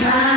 night.